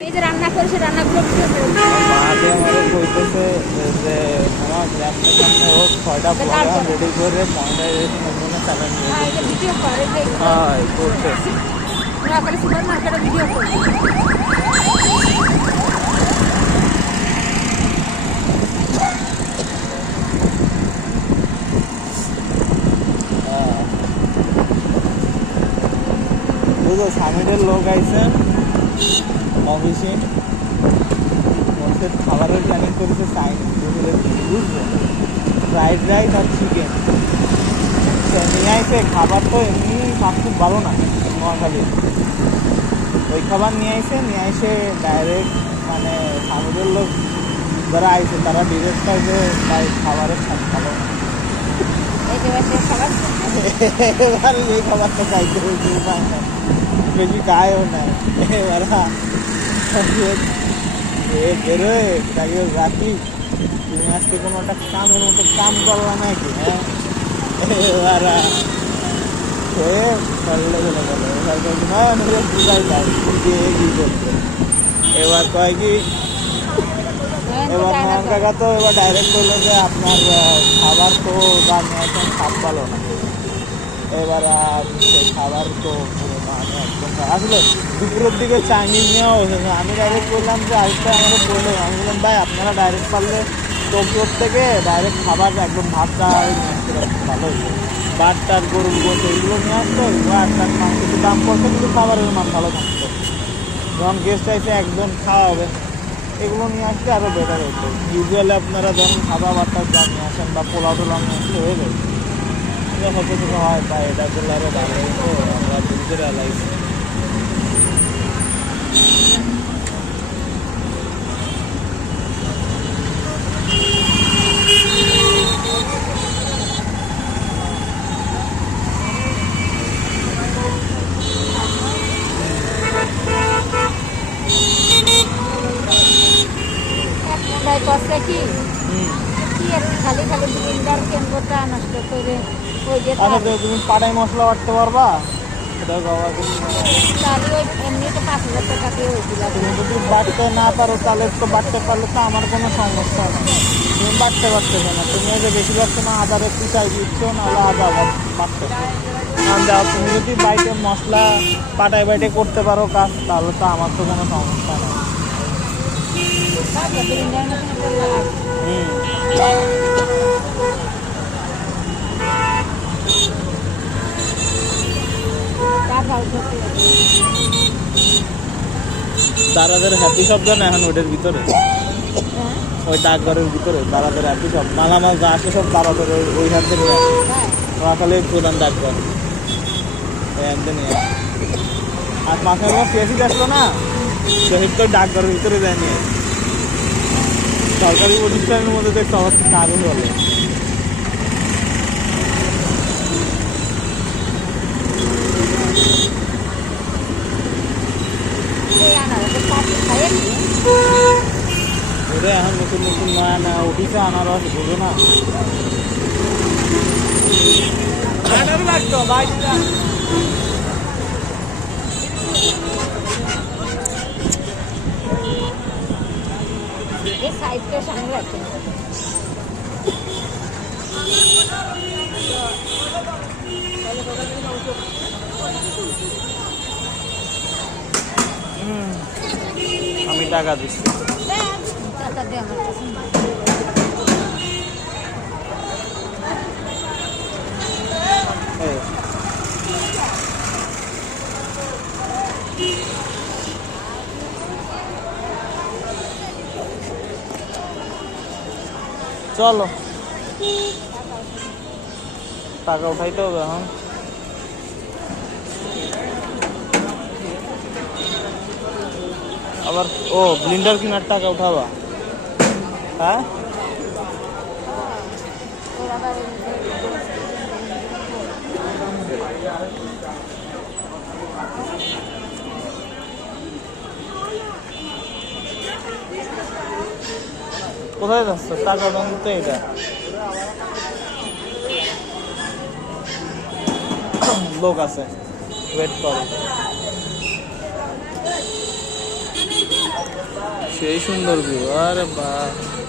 এই যে রান্না করে সে রান্নাগুলো মাকে আমাকে কইতেছে যে আমার গ্রামের সামনে হোক 6টা প্রোগ্রাম রেডি করে মনিটাইজেশনের জন্য চালান নিয়ে ভিডিও করে হ্যাঁ করতে সুপার মার্কেটে ভিডিও করে বুঝো স্বামীদের লোক আইসেন অফিসে খাবারের প্ল্যানিং করেছে চাইনিজ বুঝলো ফ্রাইড রাইস আর চিকেন নিয়ে আইসে খাবার তো এমনি খুব ভালো না নোয়াখালী ওই খাবার নিয়ে আইসে ডাইরেক্ট মানে স্বামীদের লোক যারা আইসে তারা ডিরেক্ট পায় যে তাই খাবারের স্বাদ ভালো না এবার এই খাবারটা খাইতে হয়েছে উপায় না বেশি গায়েও নাই এবার বেরোয় তাকে রাখি তুমি আজকে কোনো একটা কামের মতো কাম করলা নাকি হ্যাঁ এবার বুঝাই যায় কি করছে এবার কয় কি এবার নয়ন কাকা তো এবার ডাইরেক্ট বললো যে আপনার খাবার তো যা নিয়েছেন স্বাদ ভালো না এবার আর সেই খাবার তো মানে একদম আসলে দুপুরের দিকে চাইনিজ নেওয়া হয়েছে আমি ডাইরেক্ট বললাম যে আরেকটা আমাকে বললো আমি বললাম ভাই আপনারা ডাইরেক্ট পারলে টোকিওর থেকে ডাইরেক্ট খাবার একদম ভাতটা নিয়ে আসতে ভালো হয়েছে ভাতটার গরুর গোস এইগুলো নিয়ে আসতো ভাতটার মাংস একটু দাম পড়তো কিন্তু খাবারের মান ভালো থাকতো যখন গেস্ট আইসে একজন খাওয়া হবে এগুলো নিয়ে আসলে আরও বেটার হতো ইউজুয়ালি আপনারা যখন খাবার বার্তার যা নিয়ে আসেন বা পোলাও টোলাও নিয়ে আসলে হয়ে যায় হতে থেকে হয় তাই এটা করলে আরও ভালো হতো আমরা বুঝতে লাগছে কি খালি খালি বিলিন্ডার কেন্দ্রটা নষ্ট করে ওই যে তুমি পাটাই মশলা বাটতে পারবা এমনি তো 5,000 টাকা দিয়ে হয়েছিল তুমি যদি বাটতে না পারো তাহলে তো বাটতে পারলে তো আমার কোনো সমস্যা নেই তুমি বাটতে পারতেছো না তুমি যে বেশি পারছো না আদার একটু চাই দিচ্ছ নাহলে আদা আবার বাটতে যাও তুমি যদি বাইটে মশলা পাটাই বাইটে করতে পারো কাজ তাহলে তো আমার তো কোনো সমস্যা নেই দাদাদের হ্যাপি শব্দ না এখন ওইটার ভিতরে ওই ডাকঘরের ভিতরে দাদাদের হ্যাপি শব্দ মালামাল যা আসে সব দাদাদের ওই হাতে নিয়ে আসে নোয়াখালীর প্রধান ডাকঘর ওই হাতে নিয়ে আসে আর মাঝে মাঝে শহীদ আসলো না শহীদ তো ডাকঘরের ভিতরে যায় নিয়ে সরকারি প্রতিষ্ঠানের মধ্যে তো সবার কাগজ বলে ওরে এখন নতুন নতুন নয়া নয়া উঠিছে আনারস বুঝো না লাগতো বাইকটা সাইডটা সামনে রাখেন আমি টাকা দিচ্ছি টাকা দিয়ে আমার কাছে চলো টাকা উঠাইতে হবে এখন আবার ও ব্লিন্ডার কেনার টাকা উঠাবা হ্যাঁ কোথায় যাচ্ছ টাকা দাম তো এটা লোক আছে ওয়েট করো সেই সুন্দর ভিউ, আরে বাহ।